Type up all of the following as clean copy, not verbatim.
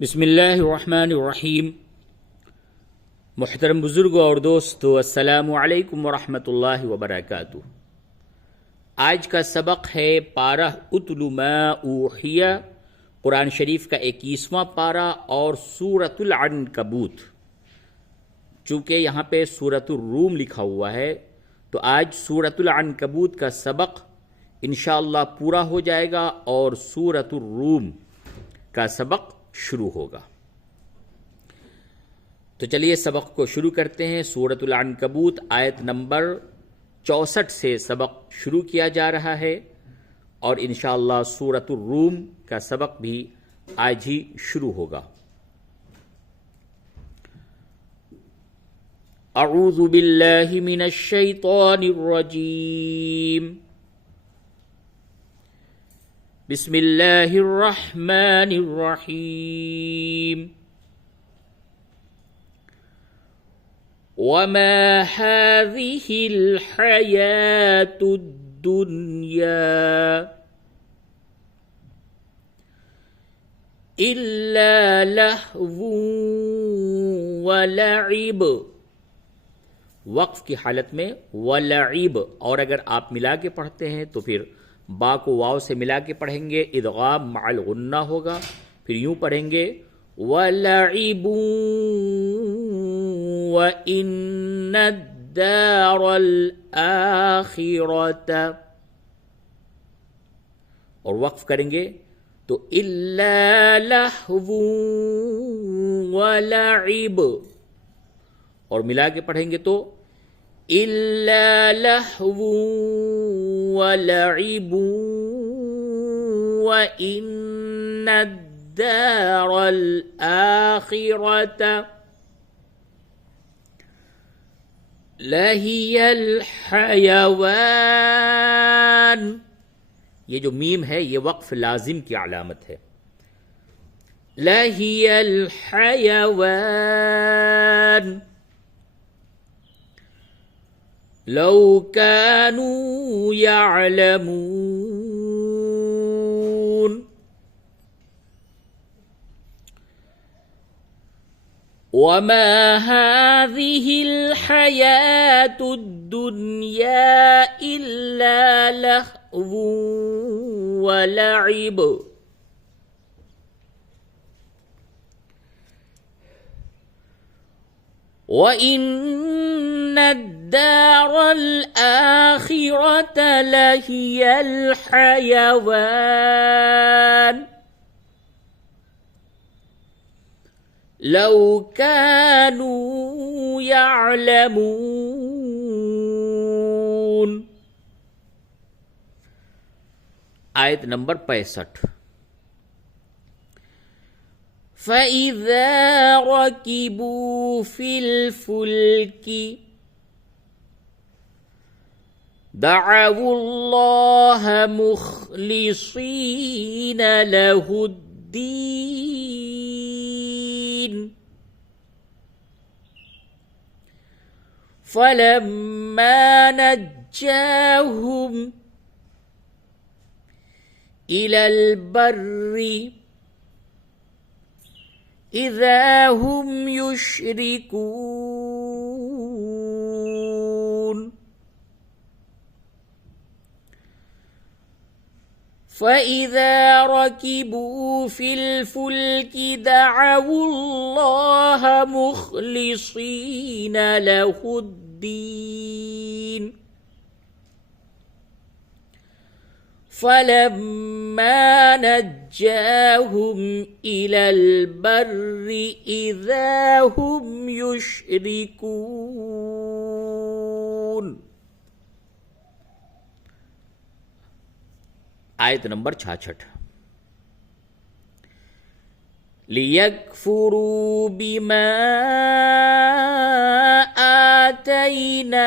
بسم اللہ الرحمن الرحیم۔ محترم بزرگوں اور دوستو، السلام علیکم ورحمۃ اللہ وبرکاتہ۔ آج کا سبق ہے پارہ اتل ما اوحی، قرآن شریف کا 21واں پارہ اور سورۃ العنکبوت۔ چونکہ یہاں پہ سورۃ الروم لکھا ہوا ہے تو آج سورۃ العنکبوت کا سبق انشاءاللہ پورا ہو جائے گا اور سورۃ الروم کا سبق شروع ہوگا۔ تو چلیے سبق کو شروع کرتے ہیں۔ سورۃ العنکبوت آیت نمبر 64 سے سبق شروع کیا جا رہا ہے اور انشاءاللہ سورۃ الروم کا سبق بھی آج ہی شروع ہوگا۔ اعوذ باللہ من الشیطان الرجیم، بسم اللہ الرحمن الرحیم۔ وما هذه الحياة الدنيا إلا لهو ولعب، وقف کی حالت میں ولعب، اور اگر آپ ملا کے پڑھتے ہیں تو پھر با کو واو سے ملا کے پڑھیں گے، ادغام مع الغنہ ہوگا، پھر یوں پڑھیں گے وَلَعِبٌ وَإِنَّ الدَّارَ الْآخِرَةَ، اور وقف کریں گے تو إِلَّا لَهْوٌ وَلَعِبٌ، اور ملا کے پڑھیں گے تو إِلَّا لَهْوٌ وَلَعِبٌ وَإِنَّ الدَّارَ الْآخِرَةَ لَهِيَ الْحَيَوَانُ، یہ جو میم ہے یہ وقف لازم کی علامت ہے۔ لَهِيَ الْحَيَوَانُ لو كانوا يعلمون، وما هذه الحياة الدنيا إلا لهو ولعب، وَإِنَّ الدَّارَ الْآخِرَةَ لَهِيَ الْحَيَوَانُ لَوْ كَانُوا يَعْلَمُونَ۔ آیت نمبر 65۔ فَإِذَا رَكِبُوا فِي الْفُلْكِ دَعَوُا اللَّهَ مُخْلِصِينَ لَهُ الدِّينَ فَلَمَّا نَجَّاهُمْ إِلَى الْبَرِّ إِذَا هُمْ يُشْرِكُونَ فَإِذَا رَكِبُوا فِي الْفُلْكِ دَعَوُا اللَّهَ مُخْلِصِينَ لَهُ الدِّينَ فَلَمَّا نَجَّاهُمْ إِلَى الْبَرِّ إِذَا هُمْ يُشْرِكُونَ۔ آیت نمبر 66۔ لِيَكْفُرُوا بِمَا آتَيْنَاهُمْ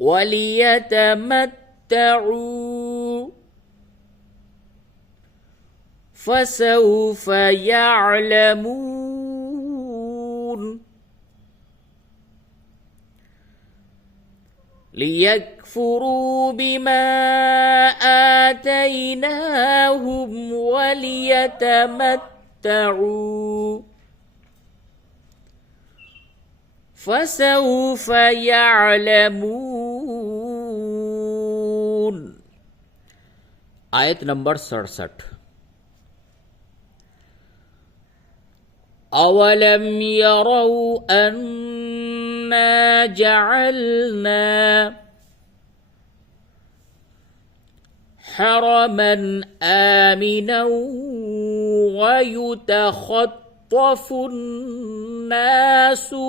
وَلِيَتَمَتَّعُوا فَسَوْفَ يَعْلَمُونَ۔ لِيَكْفُرُوا بِمَا آتيناهم وليتمتعوا فسوف يعلمون. आयत नंबर 67। अवलम यरौ अन्ना जअलना हरमन आमिना वयुतखत्तफु अन्नासु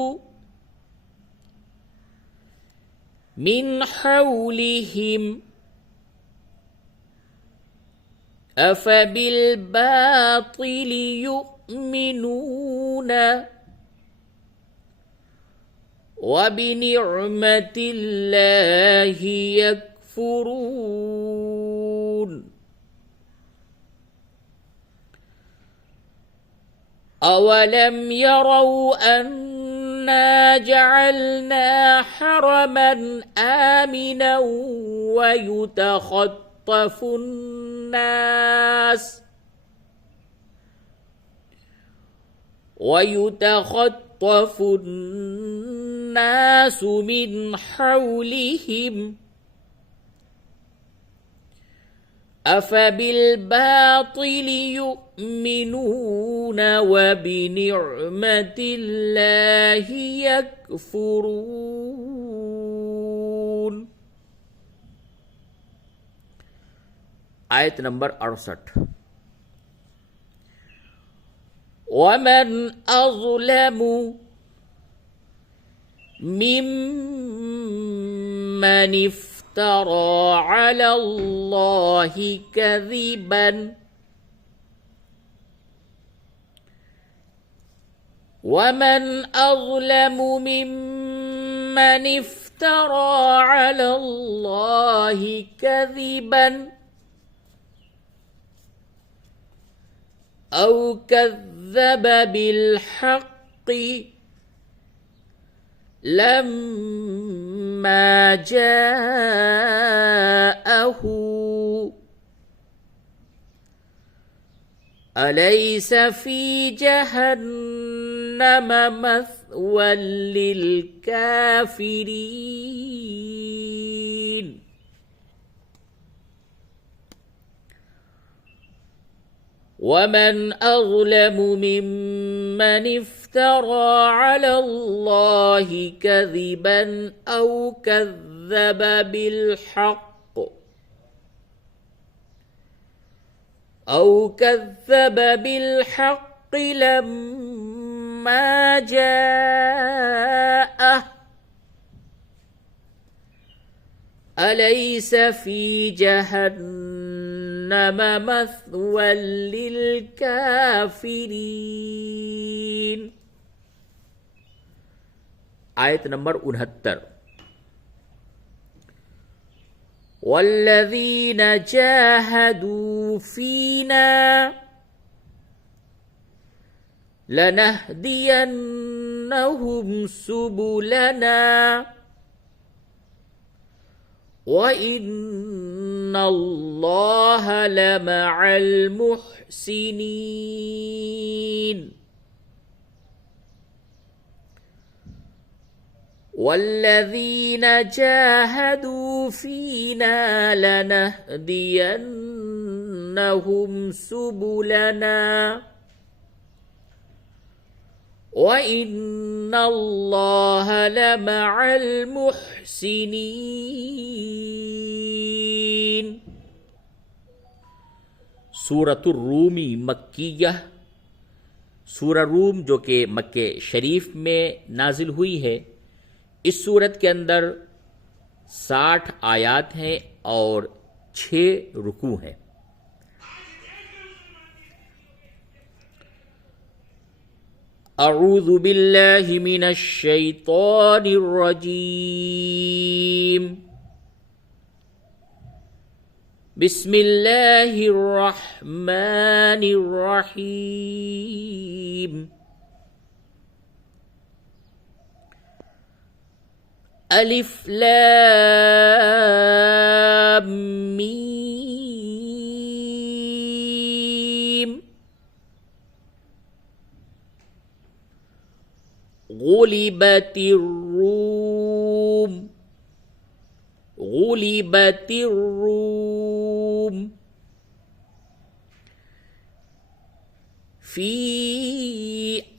मिन हौलिहिम अफबिलबातिल युमिनून वबिनिअमतिल्लाहि यकफुरून। अवलम यरौ अन्ना जअलना हरमन आमिना वयुतखत्तफु الناس من حولهم أفبالباطل يؤمنون وبنعمة الله يكفرون। आयत नंबर 68। वमन अज़लमु मिम्मन इफ्तरा अलल्लाहि कज़िबन वमन अज़लमु मिम्मन इफ्तरा अलल्लाहि कज़िबन औ कज़्ज़ब बिलहक़्क़ि लम्मा जाअहु अलैस फी जहन्नम मथवल लिलकाफिरीन। वमन अज़लमु मिम्मन इफ्तरा अलल्लाहि कज़िबन औ कज़्ज़ब बिलहक़्क़ि लम्मा जाअह अलैस फी जहन्नम मथवल लिलकाफिरीन। आयत नंबर 69। वल्लज़ीन जाहदू फीना लनहदियन्नहुम सुबुलना वइन्नल्लाह लमअल मुहसिनीन। वल्लज़ीन जाहदू फीना लनहदियन्नहुम सुबुलना वइन्नल्लाह लमअल मुहसिनीन। सूरतुर रूमी मक्किय्यह, सूरह रूम जो कि मक्के शरीफ में नाजिल हुई है। इस सूरत के अंदर 60 आयात हैं और 6 रुकू हैं। अऊज़ु बिल्लाहि मिनश शैतानिर रजीम। बिस्मिल्लाहिर रहमानिर रहीम। अलिफ लाम मीम غلبت الروم غلبت الروم في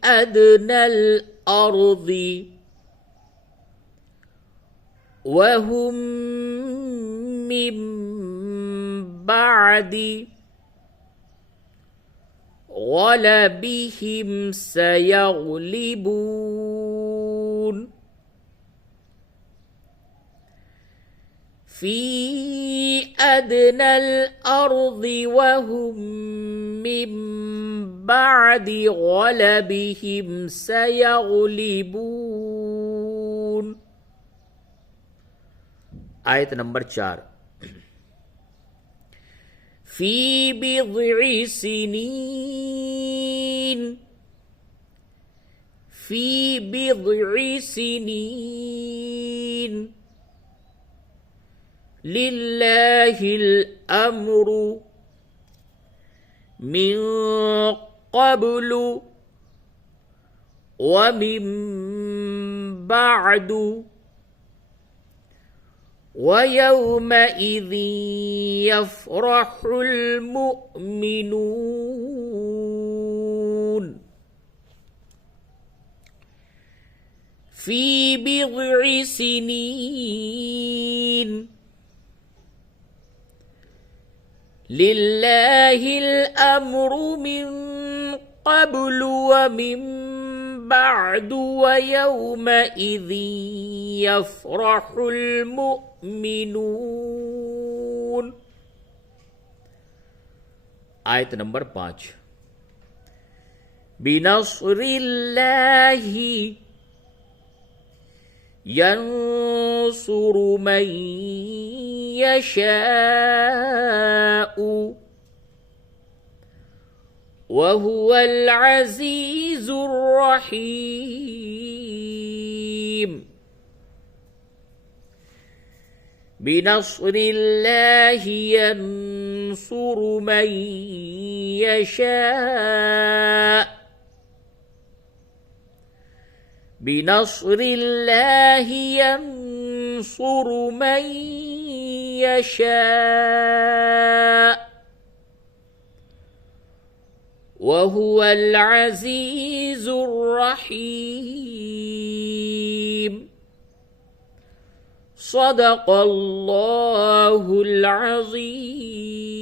أدنى الأرض وهم من بعد غلبهم سيغلبون في أدنى الأرض وهم من بعد غلبهم سيغلبون. आयत नंबर 4 في بضع سنين في بضع سنين لله الأمر من قبل ومن بعد ويومئذ يفرح المؤمنون. في بضع سنين لله الأمر من قبل ومن بعد ويومئذ يفرح المؤمنون. आयत नंबर 5 बिनस्रिल्लाहि यंसुरु मन यशाउ वहुवल अज़ीज़ुर रहीम. बिनस्रिल्लाहि यंसुरु मन यशा बिनस्रिल्लाहि यंसुरु मन यशा वहुवल अज़ीज़ुर रहीम. सदक़ल्लाहुल अज़ीम.